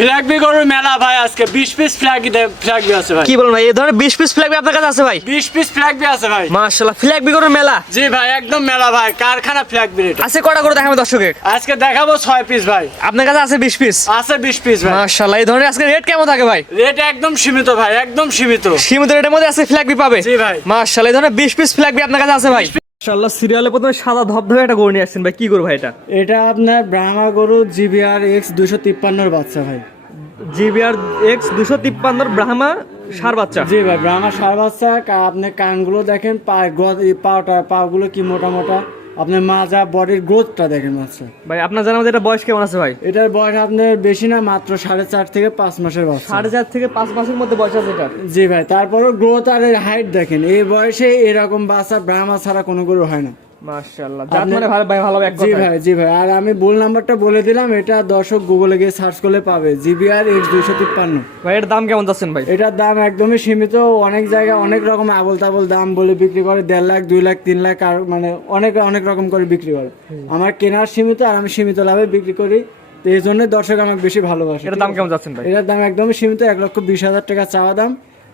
ফ্ল্যাগবি গরুর মেলা ভাই, আজকে 20 পিস ফ্ল্যাগবি আছে ভাই। কি বলেন ভাই, এই ধরনের 20 পিস ফ্ল্যাগবি আপনার কাছে আছে ভাই? 20 পিস ফ্ল্যাগবি আছে ভাই। মাশাআল্লাহ, ফ্ল্যাগবি গরুর মেলা। জি ভাই, একদম মেলা ভাই, কারখানা ফ্ল্যাগবি এটা। আছে কটা করে দেখাবো দর্শককে? আজকে দেখাবো 6 পিস ভাই। আপনার কাছে আছে 20 পিস? আছে 20 পিস ভাই। মাশাআল্লাহ, এই ধরনের আজকে রেট কেমন থাকে ভাই? রেট একদম সীমিত ভাই, একদম সীমিত। সীমিত রেটের মধ্যে আছে ফ্ল্যাগবি পাবে? জি ভাই। মাশাআল্লাহ, এই ধরনের 20 পিস ফ্ল্যাগবি আপনার কাছে আছে ভাই? মাশাআল্লাহ, সিরিয়ালে প্রথমে সাদা ধবধবে একটা গরু নিয়ে আসছেন ভাই, কি গরু ভাই এটা? এটা আপনার ব্রাহ্মা গরু জিবিআর এক্স 253 এর বাচ্চা ভাই। জিবিআর এক্স 253 ব্রাহ্মা ষাঁড় বাচ্চা। জি ভাই, ব্রাহ্মা ষাঁড় বাচ্চা। আপনি কানগুলো দেখেন, পাগুলো কি মোটা মোটা, আপনার মাজা বডির গ্রোথটা দেখেন মাত্র ভাই আপনার জানার মধ্যে এটা বয়স কেমন আছে ভাই? এটার বয়স আপনার বেশি না, মাত্র 4.5 থেকে 5 মাসের বাচ্চা। 4.5 থেকে 5 মাসের মধ্যে বয়স আছে এটা। জি ভাই, তারপরও গ্রোথ আর হাইট দেখেন, এই বয়সে এরকম বাচ্চা ব্রাহ্মা ছাড়া কোনো গরু হয় না। মাশাআল্লাহ, জাত মানে ভাই ভালো এক জি কথা। ভাই, জি ভাই। আর আমি ভুল নাম্বারটা বলে দিলাম, এটা দর্শক গুগলে গিয়ে সার্চ করলে পাবে, জিবিআর এক্স 253। ভাই এর দাম কেমন যাচ্ছেন ভাই? এটার দাম একদমই সীমিত। অনেক জায়গায় অনেক রকম আবল তাবল দাম বলে বিক্রি করে, 1.5 লাখ 2 লাখ 3 লাখ, আর মানে অনেক অনেক রকম করে বিক্রি করে। আমার কেনার সীমিত আর আমি সীমিত লাভে বিক্রি করি, তো এই জন্য দর্শক আমাকে বেশি ভালোবাসে। এর দাম কেমন যাচ্ছেন ভাই? এটার দাম একদমই সীমিত, 1,20,000 টাকা চাওয়া দাম,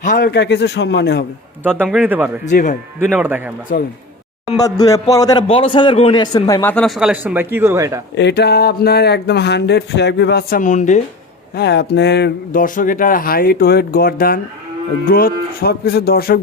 হালকা কিছু সম্মানে হবে। দরদাম করে নিতে পারবে? জি ভাই। 2 নম্বর দেখাই আমরা। চলেন। নাম্বার 2 পর্বতে একটা বড় সাইজের গরু নিয়ে আসছেন ভাই, মাথা নষ্ট কালেকশন ভাই, কি করবো এটা? এটা আপনার একদম 100 ফ্ল্যাগবি বাচ্চা মুন্ডি। হ্যাঁ, আপনার দর্শক এটার হাইট, ওয়েট, গর্দান, গ্রোথ সব কিছু দর্শক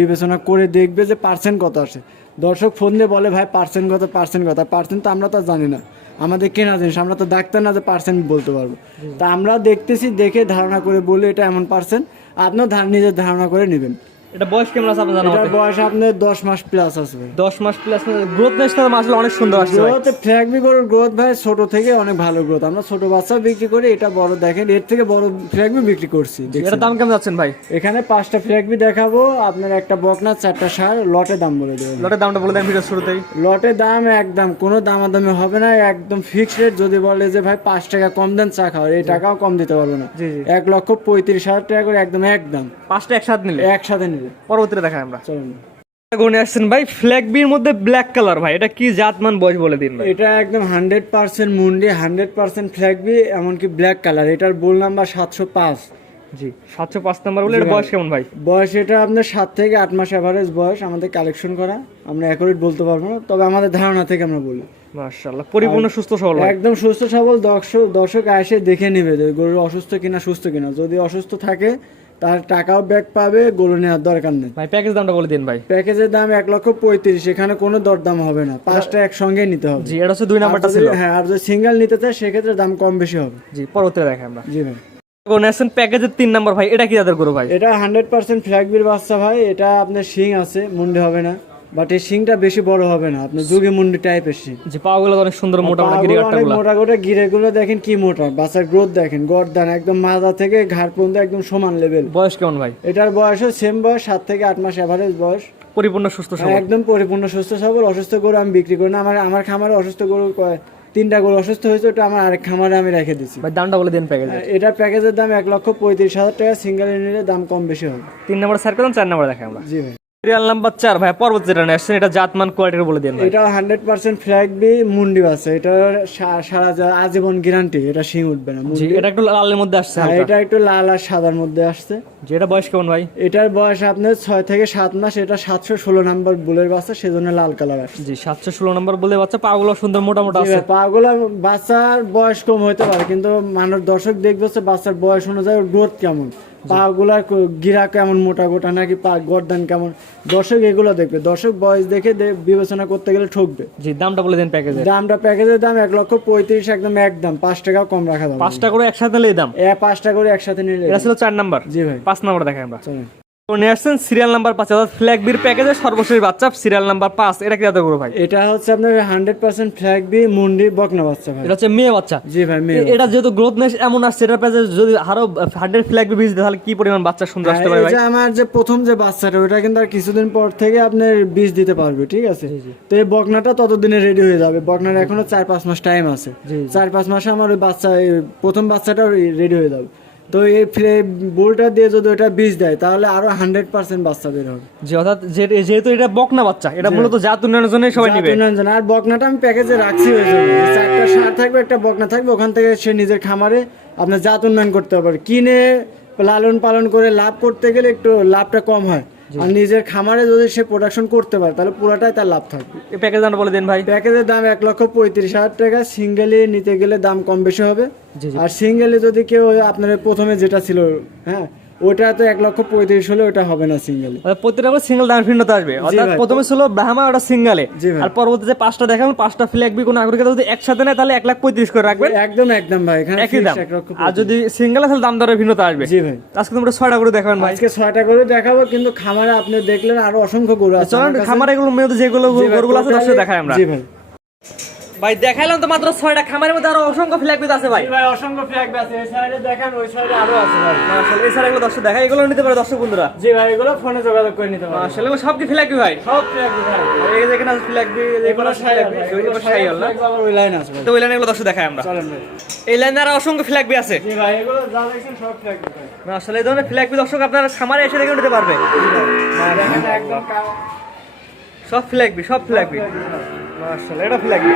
বিবেচনা করে দেখবে যে পার্সেন্ট কত আসে। দর্শক ফোন দিয়ে বলে ভাই পার্সেন্ট কত, পার্সেন্ট তো আমরা তো জানি না, আমাদের কেনা জিনিস, আমরা তো ডাক্তার না যে পার্সেন্ট বলতে পারবো। তা আমরা দেখতেছি, দেখে ধারণা করে বলি এটা এমন পার্সেন্ট, আপনিও নিজের ধারণা করে নেবেন। এটা বয়স কেমন আছে আপনার জানা এটার মতে? বয়স আপনার 10 মাস প্লাস আছে ভাই। 10 মাস প্লাস। গ্রোথ নেশটা মাশাআল্লাহ অনেক সুন্দর আসছে ভাই। গ্রোথ ফ্ল্যাগবি গরুর গ্রোথ ভাই ছোট থেকে অনেক ভালো গ্রোথ। আমরা ছোট বাচ্চা বিক্রি করি, এটা বড় দেখেন, এর থেকে বড় ফ্ল্যাগবি বিক্রি করছি। এটার দাম কেমন যাচ্ছেন ভাই? এখানে 5টা ফ্ল্যাগবি দেখাবো, আপনার একটা বকনা, 4টা ষাঁড়, লটে দাম বলে দেবেন। লটের দামটা বলে দেন ভিডিও শুরুতেই। লটে দাম একদম কোনো দামাদামি হবে না, একদম ফিক্সড রেট। যদি বলে যে ভাই 5 টাকা কম দেন চা খাওয়ার, এই টাকাও কম দিতে পারবো না। জি জি। 1,35,000 টাকা করে একদম 5টা একসাথে নিলে একসাথে নিলে। পরবর্তীতে দেখাই আমরা। চলুন। গরু আসছেন ভাই ফ্ল্যাগবির মধ্যে ব্ল্যাক কালার ভাই, এটা কি জাতমান বয়স বলে দিন ভাই? এটা একদম 100% মুন্ডি, 100% ফ্ল্যাগবি, এমনকি ব্ল্যাক কালার। এটার বোল নাম্বার 705। জি 705 নাম্বার বলে। এটা বয়স কেমন ভাই? বয়স এটা আপনার 7 থেকে 8 মাস এভারেজ বয়স। আমাদের কালেকশন করা, আমরা অ্যাকুরেট বলতে পারবো না, তবে আমাদের ধারণা থেকে আমরা বলি। মাশাআল্লাহ, পরিপূর্ণ সুস্থ সবল ভাই। একদম সুস্থ সবল। দর্শক এসে দেখে নেবে যে গরু অসুস্থ কিনা সুস্থ কিনা। যদি অসুস্থ থাকে তার টাকাও ব্যাক পাবে, গরু নেওয়ার দরকার নেই ভাই প্যাকেজ দামটা বলে দিন ভাই। প্যাকেজের দাম 1,35,000। এখানে কোনো দরদাম হবে না, 5টা একসঙ্গে নিতে হবে। জি, এটা হচ্ছে 2 নাম্বারটা ছিল। হ্যাঁ, আর যদি সিঙ্গেল নিতে চায় সেক্ষেত্রে দাম কম বেশি হবে। জি, পরবর্তীতে দেখাই আমরা। জি ভাই। গরু আসছেন প্যাকেজের 3 নাম্বার ভাই, এটা কি জাতের গরু ভাই? এটা 100% ফ্ল্যাগবির বাচ্চা ভাই। এটা আপনার শিং আছে, মুন্ডি হবে না, বাট এই শিংটা বেশি বড় হবে না, আপনার যুগে মুন্ডি টাইপের শিং। জি, পাগুলো অনেক সুন্দর মোটা মোটা গিরি কাটাগুলো। মোটা গোটা গিরেগুলো দেখেন কি মোটা। বাচ্চার গ্রোথ দেখেন, গর্দান একদম মাজা থেকে ঘাড় পর্যন্ত একদম সমান লেভেল। বয়স কেমন ভাই? এটার বয়সও সেম বয়স, 7 থেকে 8 মাস এভারেজ বয়স। পরিপূর্ণ সুস্থ সবল। একদম পরিপূর্ণ সুস্থ সবল। অসুস্থ গরু আমি বিক্রি করি না। আমার খামারে অসুস্থ গরু 3টা গরু অসুস্থ হয়েছে, ওটা আমার আরেক খামারে আমি রেখে দিচ্ছি। ভাই দামটা বলে দিন প্যাকেজের। এটার প্যাকেজের দাম 1,35,000 টাকা। সিঙ্গেল নিলে দাম কম বেশি হবে। 3 নাম্বার স্যার করুন, 4 নাম্বার দেখাই আমরা। জি ভাই। সিরিয়াল নাম্বার 4 ভাই, পরবর্তী যেটা নিয়ে আসছেন, এটা জাতমান কোয়ালিটির বলে দিন ভাই। এটা 100% ফ্ল্যাগবি মুন্ডি বাচ্চা। এটা সারা আজীবন গ্যারান্টি, এটা শিং উঠবে না। জি, এটা একটু লালের মধ্যে আসছে হ্যাঁ, হালকা। এটা একটু লাল আর সাদার মধ্যে আসছে। জি, এটা বয়স কেমন ভাই? এটার বয়স আপনার 6 থেকে 7 মাস। এটা 716 নাম্বার বুলের বাচ্চা, সেজন্য লাল কালার আসছে। জি, 716 নাম্বার বলে বাচ্চা, পাগুলো সুন্দর মোটা মোটা আছে। পাগুলা বাচ্চার বয়স কম হতে পারে, কিন্তু মানুষ দর্শক দেখবে হচ্ছে বাচ্চার বয়স অনুযায়ী গ্রোথ কেমন, পাগুলার গিরা কেমন মোটা গোটা নাকি পা গর্দান কেমন, দর্শক এগুলো দেখবে। দর্শক বয়স দেখে বিবেচনা করতে গেলে ঠকবে। জি, দামটা বলে দেন প্যাকেজের। দামটা প্যাকেজের দাম 1,35,000 একদম 5 টাকা কম রাখা দাম। 5টা করে একসাথে নিলে এই দাম। 5টা করে একসাথে নিলে। এটা ছিল 4 নাম্বার। জি ভাই। 5 নাম্বার দেখাই আমরা। চলেন। তো নিয়ে আসছেন সিরিয়াল নাম্বার 5, অর্থাৎ ফ্ল্যাগবির প্যাকেজের সর্বশেষ বাচ্চা, সিরিয়াল নাম্বার 5। এটা কি জাতের গরু ভাই? এটা হচ্ছে আপনার 100% ফ্ল্যাগবি মুন্ডি বকনা বাচ্চা ভাই। এটা হচ্ছে মেয়ে বাচ্চা। জি ভাই, মেয়ে। এটা যেহেতু গ্রোথ নেস এমন আসছে, এটার প্যাকেজে যদি আরো 100 ফ্ল্যাগবি বীজ দেয় তাহলে কি পরিমাণ বাচ্চা সুন্দর আসতে পারে ভাই? এই যে আমার যে প্রথম যে বাচ্চাটা, ওটা কিন্তু আর কিছুদিন পর থেকে আপনার বীজ দিতে পারবে, ঠিক আছে? তো এই বকনাটা ততদিনে রেডি হয়ে যাবে। বকনার এখনো 4-5 মাস টাইম আছে। 4-5 মাসে আমার ওই বাচ্চা, প্রথম বাচ্চাটাও রেডি হয়ে যাবে। তো এই বুলটা দিয়ে যদি ওটা বীজ দেয় তাহলে আরো 100% বাচ্চা বের হবে। যে অর্থাৎ যেহেতু এটা বকনা বাচ্চা, এটা মূলত জাত উন্নয়নের জন্য সবাই জাত নেবে। উন্নয়নের জন্য। আর বকনাটা আমি প্যাকেজে রাখছি ওই জন্য যে চারটা ষাঁড় থাকবে, একটা বকনা থাকবে, ওখান থেকে সে নিজের খামারে আপনার জাত উন্নয়ন করতে পারে। কিনে লালন পালন করে লাভ করতে গেলে একটু লাভটা কম হয়, আর নিজের খামারে যদি সে প্রোডাকশন করতে পারে তাহলে পুরোটাই তার লাভ থাকবে। এই প্যাকেজ দামটা বলে দেন ভাই। প্যাকেজের দাম 1,35,000 টাকা। সিঙ্গেলি নিতে গেলে দাম কম বেশি হবে। জি, জি। আর সিঙ্গেলি যদি কেউ আপনার প্রথমে যেটা ছিল, হ্যাঁ, ওটা তো 1,35,000 হলে ওটা হবে না সিঙ্গেলি। প্রত্যেকটা করে সিঙ্গেল দাম ভিন্নতা আসবে। অর্থাৎ ভাই। প্রথমে ছিল ব্রাহ্মা, ওটা সিঙ্গেলে, জি ভাই। আর পরবর্তীতে 5টা দেখাবো, 5টা ফ্ল্যাগবি কোনো নাগরিকতা যদি একসাথে নেয় তাহলে 1,35,000 করে রাখবেন, একদম ভাই, এখানে একই দাম। 1,35,000। আর যদি সিঙ্গেল তাহলে দাম দরের ভিন্নতা আসবে। জি ভাই। আজকে তোমরা 6টা করে দেখাবেন ভাই। আজকে 6টা করে দেখাবো, কিন্তু খামারে আপনি দেখলেন আরো অসংখ্য গরু আছে চলেন আমার কাছে। খামারে এগুলো মেয়েদের যেগুলো জি ভাই, গরুগুলো আছে totally- দর্শক দেখাই আমরা। জি ভাই। ভাই দেখাইলাম তো মাত্র 6টা, খামারের মধ্যে আরো অসংখ্য ফ্ল্যাগবি আছে ভাই। জি ভাই, অসংখ্য ফ্ল্যাগ আছে। এই সাইডে দেখেন, ওই সাইডে আরো আছে ভাই। আসলে এই ছাড়া এগুলো দর্শক দেখাই, এগুলো নিতে পারে দর্শক বন্ধুরা। জি ভাই, এগুলো ফোনে যোগাযোগ করে নিতে পারবেন। আসলে এগুলো সব কি ফ্ল্যাগবি ভাই? সব ফ্ল্যাগ ভাই। এই যে এখানে আছে ফ্ল্যাগবি, এগুলো ফ্ল্যাগবি, এগুলো শাইওয়াল না? আবার ওই লাইন আছে ভাই। তো ওই লাইনে এগুলো দর্শক দেখাই আমরা। চলেন ভাই। এই লাইনে আরো অসংখ্য ফ্ল্যাগবি আছে। জি ভাই, এগুলো যা দেখছেন সব ফ্ল্যাগ ভাই। আসলে এই ধরনের ফ্ল্যাগবি দর্শক আপনার খামারে এসে দেখে নিতে পারবে। দেখেন একদম সব ফ্ল্যাগবি, সব ফ্ল্যাগবি। মাশাআল্লাহ, এটা ফ্ল্যাগবি,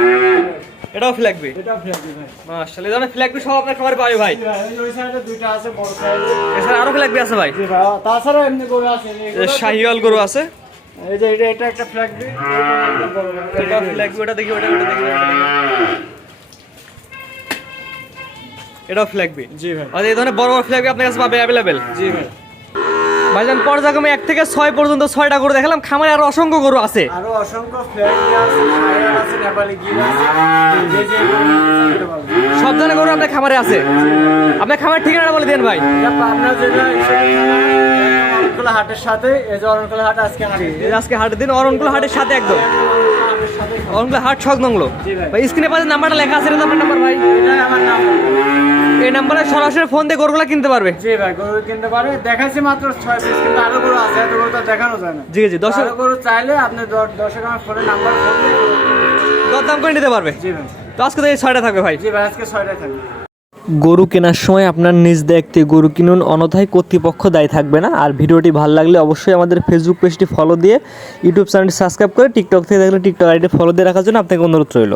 এটাও ফ্ল্যাগবি। এটা ফ্ল্যাগ ভাই। মাশাআল্লাহ, এই ধরনের ফ্ল্যাগবি সব আপনার খামারে পাবে ভাই। জি ভাই, ওই সাইডে দুইটা আছে বড় সাইজে। এছাড়া আরো ফ্ল্যাগবি আছে ভাই। জি ভাই, তাছাড়া এমনি গরু আছে। শাহিওয়াল গরু আছে, এই যে এটা একটা ফ্ল্যাগ বি, একদম বড় বড়। এটা ফ্ল্যাগবি, ওটা দেখি, ওটা দেখি, ওটা দেখি। এটাও ফ্ল্যাগবি। জি ভাই। আর এই ধরনের বড় বড় ফ্ল্যাগবি আপনার কাছে পাবে অ্যাভেলেবেল। জি ভাই। ভাইজান পর্যায়ক্রমে 1 থেকে 6 পর্যন্ত 6টা গরু দেখালাম, খামারে আরো অসংখ্য গরু আছে। আরো অসংখ্য ফ্ল্যাগ আছে, শায়ার আছে, নেপালি গির আছে। যে যে গরু নিতে পারবেন। সব ধরনের গরু আপনার খামারে আছে। আপনার খামারের ঠিকানাটা বলে দেন ভাই। এটা পাবনা জেলা অরণখোলা হাটের সাথে। এই যে অরণখোলা হাট আজকে হাটে। এই আজকে হাটের দিন অরণকুলা হাটের সাথে একদম হাটের সাথে। অরণকুলা হাট সংলগ্ন। জি ভাই। ভাই স্ক্রিনে পাশে নাম্বারটা লেখা আছে, এটা তো আপনার নাম্বার ভাই। এটাই আমার নাম। এই নাম্বারে সরাসরি ফোন দিয়ে গরুগুলা কিনতে পারবে। জি ভাই, গরু কিনতে পারে। দেখাচ্ছি মাত্র 6 পিস, কিন্তু আরো গরু আছে, এত গরু তো দেখানো যায় না। জি জি, দর্শক আরো গরু চাইলে আপনি দর্শক আমার ফোনে নাম্বার ফোন দিয়ে। দরদাম করে নিতে পারবে। জি ভাই। তো আজকে তো এই 6টা থাকবে ভাই। জি ভাই, আজকে 6টায় থাকবে। গরু কেনার সময় আপনার নিজ দায়িত্বে গরু কিনুন, অন্যথায় কর্তৃপক্ষ দায়ী থাকবে না। আর ভিডিওটি ভালো লাগলে অবশ্যই আমাদের ফেসবুক পেজটি ফলো দিয়ে ইউটিউব চ্যানেলটি সাবস্ক্রাইব করে, টিকটক থেকে দেখলে টিকটক আইডি ফলো দিয়ে রাখার জন্য আপনাকে অনুরোধ রইল।